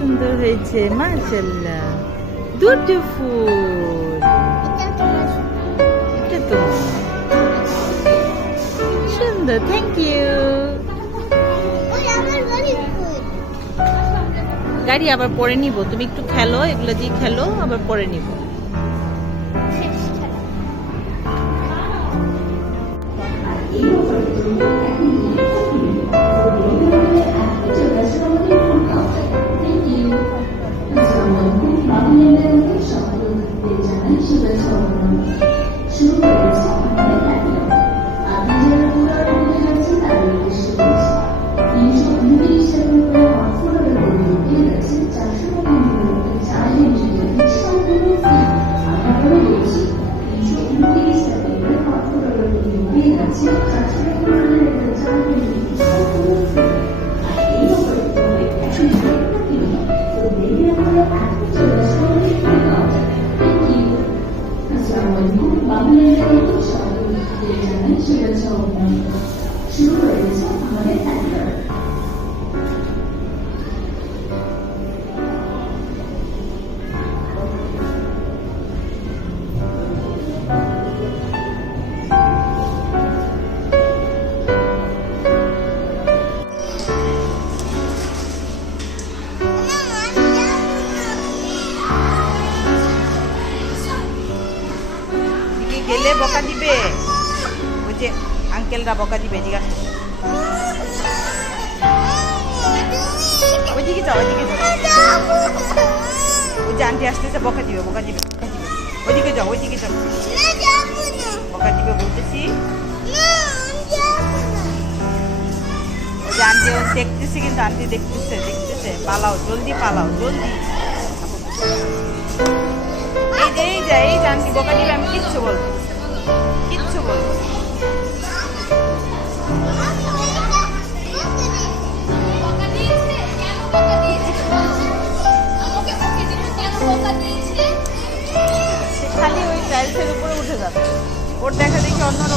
হয়েছে মাশাল্লাহ বিউটিফুল এটা তো সুন্দর থ্যাংক ইউ গাড়ি আবার পরে নিব, তুমি একটু খেলো, এগুলো দিয়ে খেলো, আবার পরে নিব। 什么？গেলে বকা দিবে? ওই আঙ্কেলরা বকা দিবে জিজ্ঞাসা ওইদিকে যাও ওইদিকে যাও। ওই যে আন্টি আসতেছে, বকা দিবে বকা দিবে ওইদিকে যাও ওইদিকে যাও। বকা দিবে বলতেছি। আন্টি দেখতেছে, কিন্তু আন্টি দেখতেছে দেখতেছে। পালাও, জলদি পালাও, জলদি। এই যে এই যে এই যে আন্টি বকা দিবে, আমি কিচ্ছু বলব। কিচ্ছু বলব। খালি ওই টাইলসের উপরে উঠে যাবে ওর দেখা দেখি অন্যরা